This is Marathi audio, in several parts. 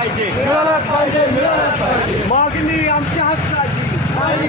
पाहिजे. मिळालाच पाहिजे मिळालाच पाहिजे मागणी आमच्या हक्काची. नाही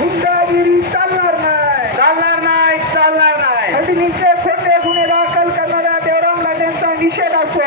हुंडागिरी चालणार नाही. चालणार नाही चालणार नाही. अभिनीचे खोटे गुन्हे दाखल करणाऱ्या देवराम लाटेंचा निषेध असतो.